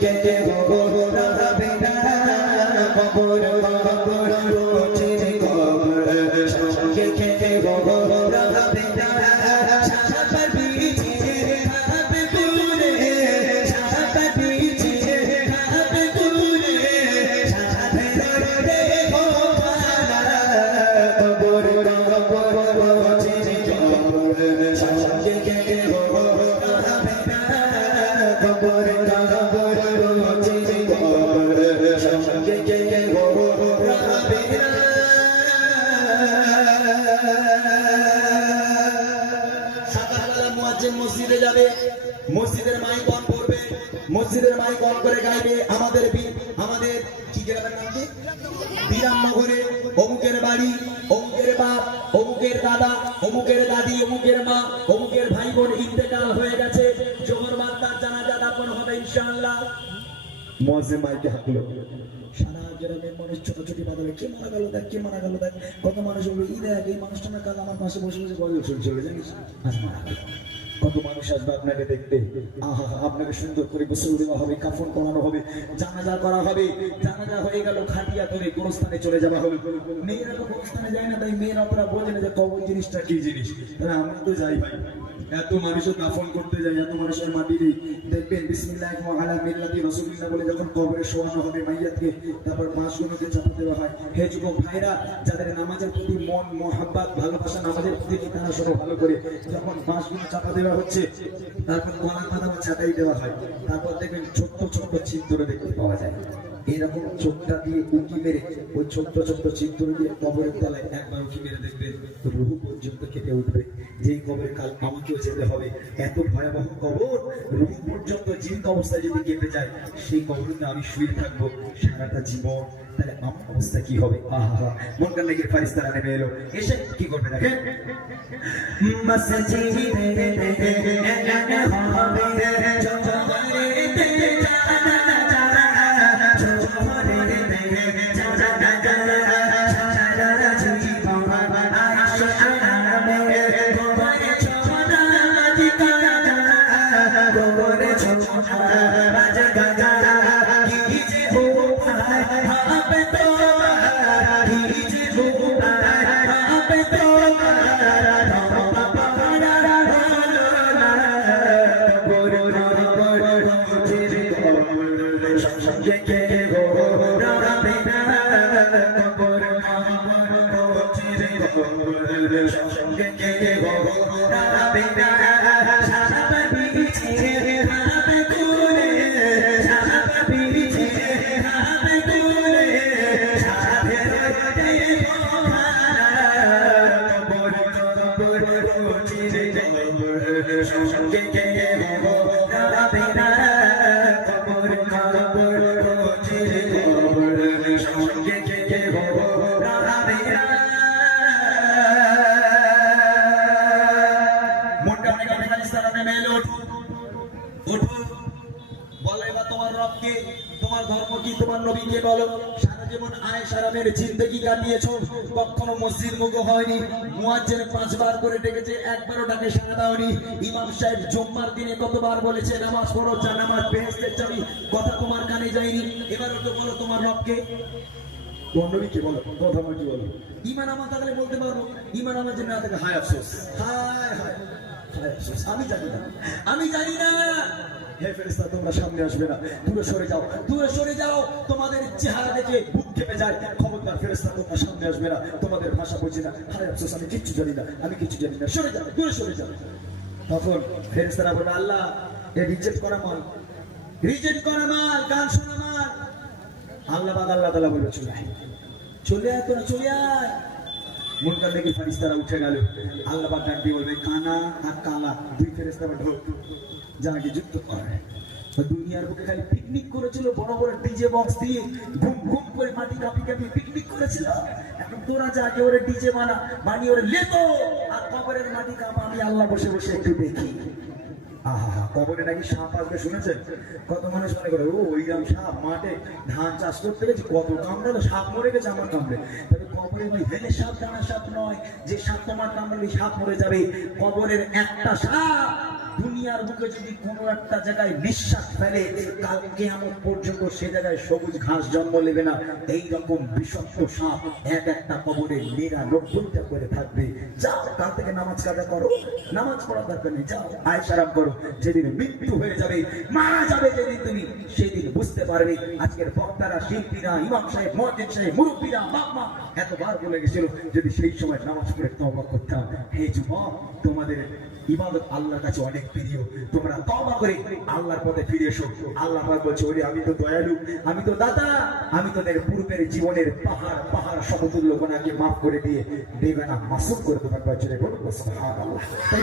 কে গো রাবে না কবর কবর রোজে কবর সঙ্গে কে গো রাবে না সাপের বিছে হাবে দূরে সাপের বিছে হাবে দূরে সাধের রে গো কবর কবর রোজে কবর সঙ্গে কে গো রাবে না কবর কবর রোজে কবর সঙ্গে কে গো রাবে না। সকালবেলা মুয়াজ্জিন মসজিদে যাবে, মসজিদের মাইক অন করবে, মসজিদের মাইক অন করে গাইবে আমাদের কি গ্রামের নাম কি বিরামনগরে অমুকের বাড়ি, অমুকের বাপ, অমুকের দাদা, অমুকের দাদি, অমুকের মা, অমুকের ভাই বোন ইন্তেকাল হয়ে গেছে, জোহর বাদ তার জানাজা দাফন হবে ইনশাআল্লাহ। মুয়াজ্জিন মাইকে হাঁকলো, সারা গ্রামের মানুষ ছোটাছুটি বাদলে কে মারা গেল দেখ, কে মারা গেল দেখ, কত মানুষ বলবে ই দেখ এই মানুষটা না কাল আমার পাশে বসে বসে গজল শুনছিল জানিস, আজ মারা গেল। কত মানুষ আসবে আপনাকে দেখতে, আহা আপনাকে সুন্দর করে গোসল দেওয়া হবে, কাফন পরানো হবে, জানাজা করা হবে, জানাজা হয়ে গেল খাটিয়া করে গোরস্থানে চলে যাওয়া হবে। মেয়েরা তো গোরস্থানে যায় না, তাই মেয়েরা আপনারা বোঝে না যে কবর জিনিসটা কি জিনিস, তাহলে আমরা তো যাই ভাই, এত মানুষের দাফন করতে যাই, এত মানুষের মাটি দিই, দেখবেন বিসমিল্লাহ আলা মিল্লাতি রাসূলিল্লাহ বলে যখন কবরে শোয়ানো হবে মাইয়াতকে, তারপর বাঁশগুলোকে চাপা দেওয়া হয়। হে যুবক ভাইরা, যাদের নামাজের প্রতি মন মোহাব্বত ভালোবাসা, নামাজের প্রতি ঠিকানা শোনো ভালো করে, যখন বাঁশগুলো চাপা দেওয়া হচ্ছে, তারপর গলা কাঁধা ছাটাই দেওয়া হয়, তারপর দেখবেন ছোট্ট ছোট্ট ছিদ্র দেখতে পাওয়া যায়। এরকম চোখটা দিয়ে উঁকি মেরে ওই ছোট্ট ছোট্ট ছিদ্র দিয়ে কবরের তলায় একবার উঁকি মেরে দেখবেন রুহু পর্যন্ত কেটে উঠবে, যেই কবরে কাল আমাকেও যেতে হবে। এত ভয়াবহ কবর, রুহু পর্যন্ত জীবিত অবস্থায় যদি কেটে যায়, সেই কবরতে আমি শুয়ে থাকবো সারাটা জীবন, তাহলে আমার অবস্থা কি হবে? আহা, মন কান লেগে ফারিস্তারা নেমে এলো, এসে কি করবে দেখেন, কখনো মসজিদ মুখো হয়নি, মুয়াজ্জিন 5 বার করে ডেকেছে, একবারও ডাকে সাড়া দাওনি। ইমাম সাহেব জুম্মার দিনে কতবার বলেছে নামাজ পড়ো, জানামার বেহেশতের চাবি, কথা তোমার কানে যায়নি। এবারও তো বলো তোমার রবকে, কোন নবীকে বলো, কথা আমার কি বলো? ঈমান আমার থাকলে বলতে পারবো, ঈমান আমার জন্য না থাকে হায় আফসোস, হায় হায় হায় আফসোস, আমি জানি না, আমি জানি না। হে ফেরেশতা, তোমরা সামনে আসবে না, দূরে সরে যাও, দূরে সরে যাও, তোমাদের চেহারা দেখে বুক কেঁপে যায়। খবরদার ফেরেশতা, তোমরা সামনে আসবে না, তোমাদের ভাষা বুঝি না, হায় আফসোস, আমি কিচ্ছু জানি না, আমি কিচ্ছু জানি না, সরে যাও, দূরে সরে যাও। তখন ফেরেশতারা বলবে আল্লাহ, এ রিজেক্ট করা মাল, রিজেক্ট করা মাল, গান শোনা মাল। আল্লাহ তাআলা বলবে চলে আয়, চলে আয়, তোরা চলে আয়। মুনকার নাকির ফেরেশতারা উঠে গেল, আল্লাহ পাক ডাক দিয়ে বলবে কানা আর কালা, দুই ফেরেশতা ঢোক, যাকে যুক্ত করে। দুনিয়ার বুকে খালি পিকনিক করেছিল, বড় বড় ডিজে বক্স দিয়ে ঘুম ঘুম করে মাটি কাঁপি কাঁপি পিকনিক করেছিল। এখন তোরা যাকে ওরে ডিজে বানিয়ে ওরে লেতো, আর কবরের মাটি কাঁপা আমি আল্লাহ বসে বসে একটু দেখি। আহা, কবরে নাকি সাপ আসবে শুনেছেন? কত মানুষ মনে করে ও ওইরাম সাপ, মাঠে ধান চাষ করতে গেছি কত কামড়ালো, সাপ মরে গেছে আমার কামড়ে। তবে কবরে ওই হেলে সাপ, ডানা সাপ নয়, যে সাপ তোমার কামড়ালে সাপ মরে যাবে। কবরের একটা সাপ দুনিয়ার বুকে যদি কোনো একটা জায়গায় নিঃশ্বাস ফেলে, কাল কিয়ামত পর্যন্ত সে জায়গায় সবুজ ঘাস জন্ম নেবে না। এইরকম বিষাক্ত সাপ এক একটা কবরে 99টা করে থাকবে। যাও কাল থেকে নামাজ কাজা করো, নামাজ পড়ার দরকার নেই, যাও আয়েশ আরাম করো। যেদিন মৃত্যু হয়ে যাবে, মারা যাবে যেদিন তুমি, সেদিন বুঝতে পারবে। আজকের বক্তারা, শিল্পীরা, ইমাম সাহেব, মুয়াজ্জিন সাহেব, মুরব্বীরা, বাপ-মা এতবার বলে গেছিল, যদি সেই সময় নামাজ পড়ে তওবা করতাম। হে যুবক, তোমাদের ইবাদত আল্লাহর কাছে অনেক প্রিয়, তোমরা তওবা করে আল্লাহর পথে ফিরে এসো। আল্লাহ পাক বলছে, ওরে আমি তো দয়ালু, আমি তো দাতা, আমি তোদের পূর্বের জীবনের পাহাড় পাহাড় সমতুল্য গুনাহকে মাফ করে দিয়ে দেবে না, মাসুম করে তোমার বলছে। বলুন সুবহানাল্লাহ। তাই